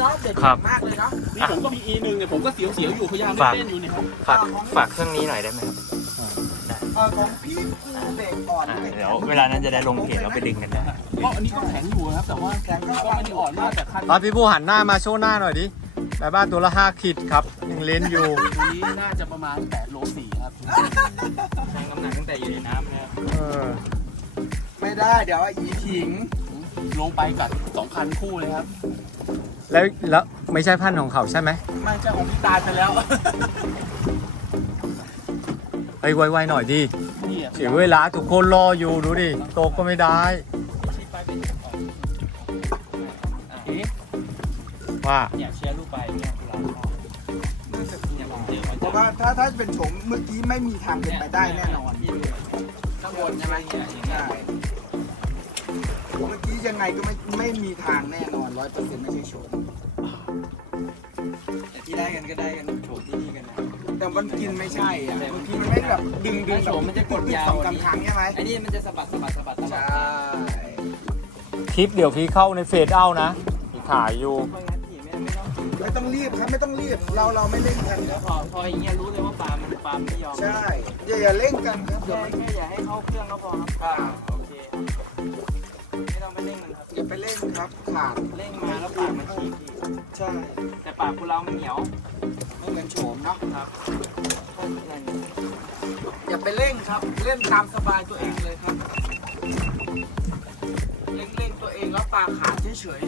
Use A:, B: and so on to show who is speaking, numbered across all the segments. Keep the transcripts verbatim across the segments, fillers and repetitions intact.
A: นาะเด็ดมากเลยเนาะนี่ผมก็มี อี หนึ่งเนี่ยผมก็เสียวๆอยู่พยายามเล่นอยู่เนี่ยครับ
B: ฝากฝากเครื่องนี้หน่อยได้ไหมครับ
C: เออของพี่กูเบรกก่อน
B: เดี๋ยวเวลานั้นจะได้ลงเพจแล้วไปดึงกันได้
A: ก็อันนี้ก็แข็งอยู่นะครับแต่ว่าแข็งก็ไม่ได้อ่อนมากแต่คัน
C: ตอนพี่ผู้หันหน้ามาโชว์หน้าหน่อยดิแต่บ้านตัวละห้าขีดครับยังเล่นอยู่
A: ตัวนี้น่าจะประมาณแปดโลสี่ครับ
B: แรงน้ำหนักตั้งแต่อยู่ในน้ำนะครับ
C: ไม่ได้เดี๋ยวอีทิ้ง
A: ลงไปกับสองคันคู่เลยครับ
C: แล้วแล้วไม่ใช่พันธุ์ของเขาใช่ไหม
A: ไม่ใช่ของพี่ตาไปแล้ว
C: ไอ้ไวๆหน่อยดิเสียเวลาทุกคนรออยู่ดูดิโตก็ไม่ได้ว่า
B: อยากเชียร์ลูกไปเนี่ย
C: เพราะว่าถ้าถ้าเป็นโฉมเมื่อกี้ไม่มีทางเป็นไปได้แน่นอน
B: ข้างบนใช่ไหม
C: ใช่เมื่อกี้ยังไงก็ไม่ไม่มีทางแน่นอนร้อยเปอร์เซ็นต์ไม่ใช่โฉม
B: แต่ที่ได้กันก็ได้กันโฉมที่นี่กันนะ
C: แต่มันกินไม่ใช่อ่ะเมื่อกี้มันไม่แบบดึงดึง
B: โฉมมันจะกดยาว
C: สองสามครั้งใช่ไหม
B: อันนี้มันจะสะบัดสะบัดสะบัดสะบัด
C: คลิปเดี๋ยวพี่เข้าในเฟซเอานะพี่ถ่ายอยู่ไม่ต้องรีบครับไม่ต้องรีบเราเราไม่เร่งกัน
B: พอพออย่างเงี้ยรู้เลยว่าปลามันปลาไม่ยอม
C: ใช่อย่าอย่าเร่งกันครับ
B: แค่แค่อย่าให้เข้าเครื่องก็พอครับโอเคไม่ต้องไปเร่งมันครับ
C: อย่าไปเร่งครับขาด
B: เร่งมาแล้วปากมันฉีก
C: ใช่
B: แต่ปากพวกเรามันเหนียว
C: ไม่เหมือนโฉมเนาะ
B: ครับ
C: อย่าไปเร่งครับเล่นตามสบายตัวเองเลยครับเร่งเร่งตัวเองแล้วปากขาดเฉย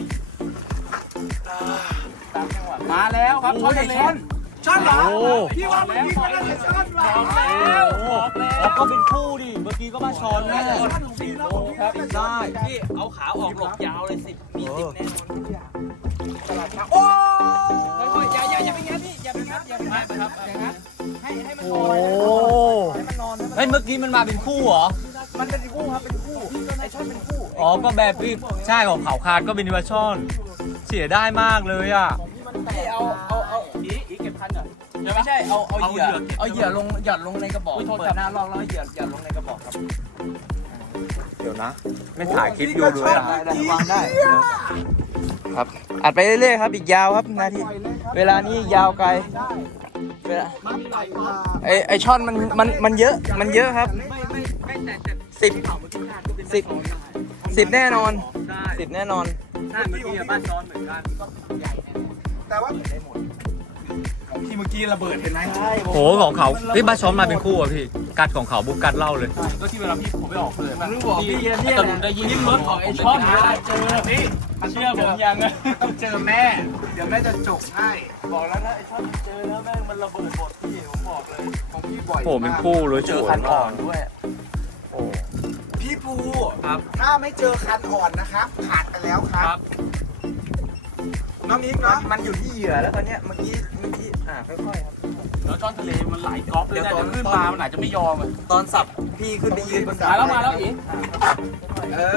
B: ตามจังหวะ
A: มาแล้วครับช้อนทะเล
C: ช้อนเหรอพี่ว่าเมื่อกี้มันได้ช้อนเหรอ
B: แล้วก็เป็นคู่ดิเมื่อกี้ก็มาช้อนแน่
C: ช้อนของพี่นะของพี่
B: ได้พี่เอาขาออกหลบยาวเลยสิมีสิบแน่นอนทุกอย่าง
C: โอ้
B: ยอย่าอย่าอย่าไปงัดพี่อย่าไปงัดอย่าไปงัดครับอย่างนั้นให้ให้มันนอนให้มันนอนเฮ้ยเมื่อกี้มันมาเป็นคู่เหรอ
C: มันเป็นคู่ครับเป็นคู่ไอช่อนเป็นคู่
B: อ๋อก็แบบพี่ใช่ของเขาขาดก็เป็นนิวช่อนเสียได้มากเลยอ่ะ
A: พี่เอาเอาเอาอีอีเก็บพันหน่อย
B: ไม่ใช่เอาเอาเหยื่อเอาเหยื่อลงหย่อนลงในกระบอกเปิดหน้าลอกแล้วเหยื่อหย่อนลงในกระบอกครับ
C: เดี๋ยวนะไม่ถ่ายคลิปอยู่ด้วยอ่ะ
B: วางได้ครับอัดไปเรื่อยๆครับอีกยาวครับนาทีเวลานี้ยาวไกลเวลาไอไอช่อนมันมันมันเยอะมันเยอะครับสิบสิบสิบแน่นอนสิบแน่นอน
A: ใช่เมื่อกี้บ้านซ้อนเหมือนกันก็ใหญ่
C: แต่ว่าได้หมดของที่เมื่อกี้ระเบิดเห็นไหม
B: โอ้ของเขาพี่บ้านซ้อนมาเป็นคู่อ่ะพี่กัดของเขาบุกกัดเล่าเลย
A: ก็ที่เวลาพี่ผมไปออกเลย
B: นึกบอกพี่เนี่ย
A: ตอนได้ยินรถของไอช่อนเวลาเจอพี่เชื่อผมยังนะ
C: ต้องเจอแม่เดี๋ยวแม่จะจกให้
A: บอกแล้วนะไอช่อนเจอแล้วแม่งมันระเบิดหมดพี่ผมบอกเลย
C: ของพี่บ่อย
B: โอ้เป็นคู่เลย
A: เจอคันอ่อนด้วย
C: โอ้พี่ภู
B: ครับ
C: ถ้าไม่เจอคันอ่อนนะครับขาดไปแล้วครับน้องนิกเนาะ
B: มันอยู่ที่เหยื่อแล้วตอนเนี้ยเมื่อกี้เมื่อกี้อ่าค่อยๆครับ
A: แล้วช่อนทะเลมันไหลก๊อฟเลยนะจะขึ้นมามันอาจจะไม่ยอม
B: ตอนสับพี่ขึ้นไปยืนบน
A: ขาแล้วมาแล้วอีก
C: เออ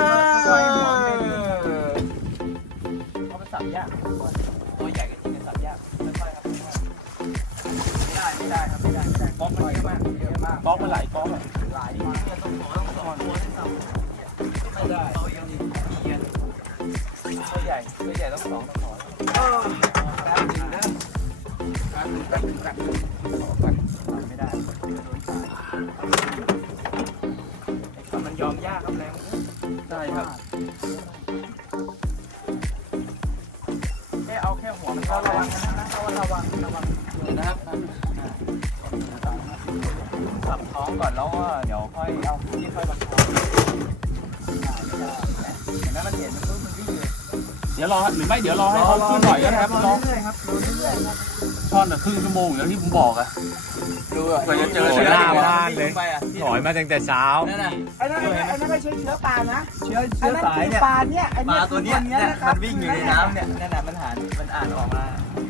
B: เขาไปสับยากตัวใหญ่ก็จริงสับยากค่อยๆครับไม่ได้ไม่ได้ครับไม่ได้ไม่ได้ก๊อฟมันเยอะมากเยอะมาก
A: ก๊อฟมันไหลก๊อฟอะ
B: ไหลต้องขอต้องสอนตัวให้สับไม่ได้ตัวใหญ่ตัวใหญ่ตัวใหญ่ต้องสองต้องขอ
C: แป๊บนึงนะแป๊บนึงแป๊บนึงแป๊บนึง
B: ไม่ได้มันยอมยากครับแรง
A: ได้ครับ
B: แค่เอาแค่หัวมันก็ระวังนะระวังระวัง
A: นะครับ
B: สับท้องก่อนแล้วก็เดี๋ยวค่อยเอาที่ค่อยบังคับเห็นไหมมันเห็นมันรู้มันวิ่งเลย
A: เดี๋ยวรอหรือไม่เดี๋ยวรอให้เขาขึ้นหน่อยก็ได้ครับรอช่อนอะครึ่งชั่วโมงอย่างที่ผมบอกอะ
B: ดูอะ
A: เพื่อจะเจอเชื้อ
C: หน้าบ้านเลยถอยมาตั้งแต่เช้า
B: นั่นน่ะ
C: ไอ้นั่นไอ้นั่นไม่ใช่เชื้อปลานะ
B: เชื้อเชื้อสายเนี่ย
C: ปลาเนี่ยไอ้
B: ปลาตัวเนี้ยเนี่ยมันวิ่งอยู่ในน้ำเนี่ยนั่นน่ะมันหานมันอ่านออกมา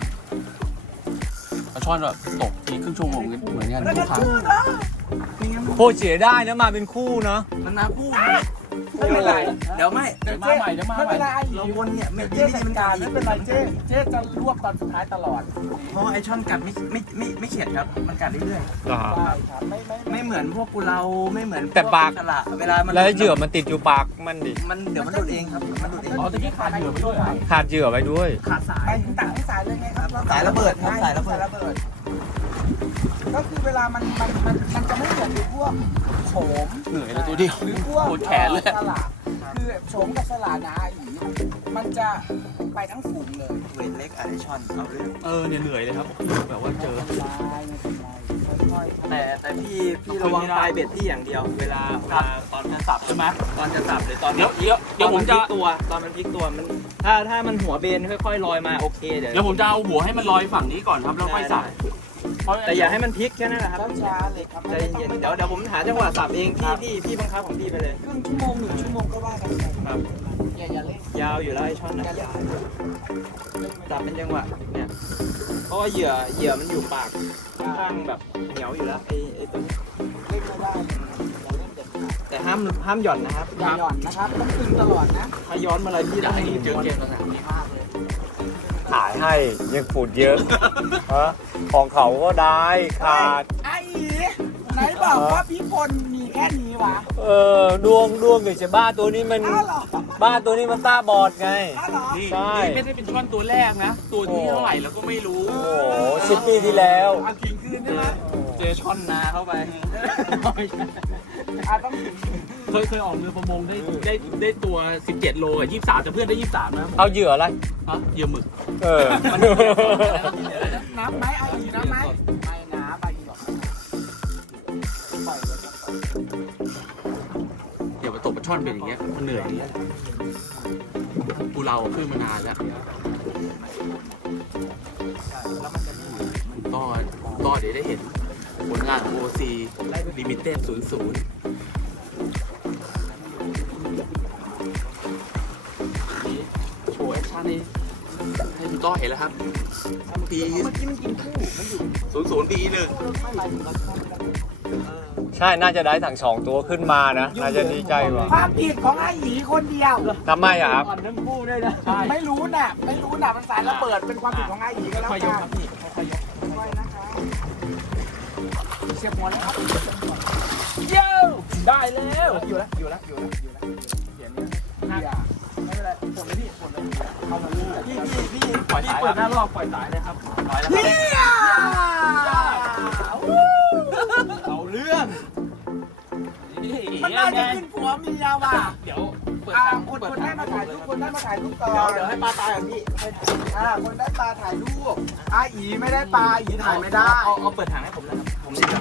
A: ช่อนแบบตกทีครึ่งชั่วโมงเหมือนกันทุกครั้ง
B: โคเสียได้นะมาเป็นคู่เนาะ
A: มันมาคู่
B: ไม่เป็นไรเดี๋ยวไม่
A: เดี๋ยวมาใหม่เดี๋ยวมา
C: ไม่
A: ใหม่
C: เป็นไร
B: เราวนเนี่ยไม่
C: เจ๊
B: ไม่
C: จั
B: ดี
C: ด
B: มัน
C: กา
B: กั
C: ร
B: ดอี
C: ไม่
B: ก
C: เป็นไรเจ๊เจ๊จะรวบตอนสุดท้ายตลอด
B: เพราะว่าไอช่อนกัดไม่ไม่ไม่ไม่เขียดครับ มันกัดเรื่อย
C: ได้ครับไม่ไม่
B: ๆไม่เหมือนพวกกุเลาไม่เหมือน
C: แต่ปาก
B: ฉลาเวลามัน
C: แล้วเหยื่อมันติดอยู่ปากมันดิ
B: มันเดี๋ยวมันหลุดเองครับมันหลุดเอง
A: อ๋อตะกี้ขาดเหยื่อไปด้วยเหรอ
C: ขาดเหยื่อไปด้วย
B: ขาดสาย
D: ไปถึงต่างสายเลยไงครับ
B: สายระเบิดครับสายระเบิด
D: ระเบิด ก็คือเวลามันมันมันมันจะไม่เหมือนพวกโฉม
A: เหนื่อยเลยตัวเดียว
D: หรือพวก
A: ปวดแขนเลย
D: สลาคือโฉมกับสลานาอีมันจะไปทั้งฝูงเลย
B: เวทเล็กไอช่อนเอาเรื่อง
A: เออเนี่ยเหนื่อยเลยครับแบบว่าเจอ
D: ได้ไม่เป็นไรค่อยๆ
B: แต่แต่พี่พี่ระวังปลายเบ็ดที่อย่างเดียว เวลาเวลาตอนจะสับ
A: ใช่ไหม
B: ตอนจะสับหรือตอน
A: เดี๋ยวเดี๋ยวเดี๋ยวผมจะ
B: ตอนนพลิกตัวตอนมันพลิกตัวมันถ้าถ้ามันหัวเบนค่อยๆลอยมาโอเคเดี๋ยว
A: เดี๋ยวผมจะเอาหัวให้มันลอยฝั่งนี้ก่อนครับแล้วค่อยสับเพราะ
B: แต่อย่าให้มันพลิกแค่นั้นแหละครับ
D: ช้าๆเลยครับ
B: ใจเย็นๆเดี๋ยวเดี๋ยวผมหาจังหวะสับเองพี่พี่พี่บังคับของพี่ไปเลย
D: ครึ่งชั่วโมงหนึ่งชั่วโมงก็ว่ากันไป
B: ครับ
D: อย่าอย่าเล่น
B: ยาวอยู่แล้วไอช่อนนะ
D: อย่าเล่น
B: จับเป็นจังหวะเนี่ยเพราะว่าเหยื่อเหยื่อมันอยู่ปากค่อนข้างแบบเหนียวอยู่แล้วไอไอตัวนี้
D: เล่นไม่ได้อย่าเล่นเด็ดขาด
B: แต่ห้ามห้ามหย่อนนะครับ
D: อย่าหย่อนนะครับต้องตึงตลอดนะ
B: ถ้าย้อนมาอะไรพี่
A: อยาก
B: ได้
A: ให้เจอเกมสนามนี้มากเลย
C: ขายให้ยังฝุ่นเยอะฮะของเขาก็ได้ขาด
D: ไอ้อีไหนบอกว่าพี่พลมีแค่นี้วะ
C: เออดวงดวงกับเชบ้าตัวนี้มัน
D: อ้าวเหรอ
C: บ้าตัวนี้มันตาบอดไง
D: อ้าวเหรอ
A: นี่
C: ใช่
A: นี่ไม่ได้เป็นช่อนตัวแรกนะ ตัวที่เท่าไหร่เราก็ไม่รู้
C: โอ้โหสิบปีที่แล้ว
D: เอาขิงคืนได้ไหม
B: เจอช่อนนาเข้าไป
D: อ่ะต้องขิง
A: เคยเคยออกเรือประมงได้ได้ได้ตัว สิบเจ็ด โลอ่ะยี่สิบสามแต่เพื่อนได้ยี่สิบสามนะ
C: เอาเหยื่ออะไร
A: ฮะเหยื่อหมึก
C: เออ
D: น้ำไหมไอ้อีน้ำไหมไม่น้ำไปอีหรอกปล่อยเลยครับ
A: เดี๋ยวมาตกปลาช่อนเป็นอย่างเงี้ยมันเหนื่อยอย่างเงี้ยกูเราขึ้นมานานแล้วก็ก็เดี๋ยวได้เห็นผลงานของ โอ ซี Limited ศูนย์ ศูนย์โชว์แอคชั่นให้ให้คุณต้อเห็นแล้วครับปี
D: เมื่อกี้มันกินคู่มันอยู่
A: ศูนย์ ศูนย์ปีหนึ่ง
D: ไม่ไปถึงเราชอบกัน
C: ใช่น่าจะได้ทั้งสองตัวขึ้นมานะ น่าจะดีใจกว่า
D: ความผิดของไอ้หยีคนเดียว
C: ทำไมอะครับ
B: อ่อนทั้งคู่ด้วยนะ
A: ใช่
D: ไม่รู้น่ะ ไม่รู้น่ะ มันสายระเบิด เป็นความผิดของไอ้หยีก็แล้ว
A: ค่อยยก
D: กั
A: คน รับพี่ค่อยยก
D: ค่อยๆนะคะเสียบหัวแล้วครับ
A: เย้ได้แล้ว
D: อยู่แล้ว อยู่แล้ว อยู่แล้ว อยู่แล้วเสียงนี้อย่าไม่เป็นไรผลเลยพี่ผลเลยเข้ามาลูกพี่พี่พี่
A: ปล่อยสายเปิดหน้ารอบปล่อยสายเลยครับปล่อยแล้วครับ
D: เฮีย
A: เอาเรื่องนี่
D: มันน่าจะขึ้นผัวเมียว่ะ
A: เดี๋ยวเปิด
D: อ่า
A: ทาง
D: คน
A: เปิด
D: คน
A: ทา
D: ได้
A: ง
D: มาถ่ายรูปคนได้มาถ่ายรูปก่อน
B: เดี๋ยวเดี๋ยวให้ปลาตายก่อนพี่
D: อ่าคนได้ปลาถ่ายรูปอาอีไม่ได้ปลาอีถ่ายไม่ได้
B: เอาเอาเปิดถังให้ผมนะครับผมจะ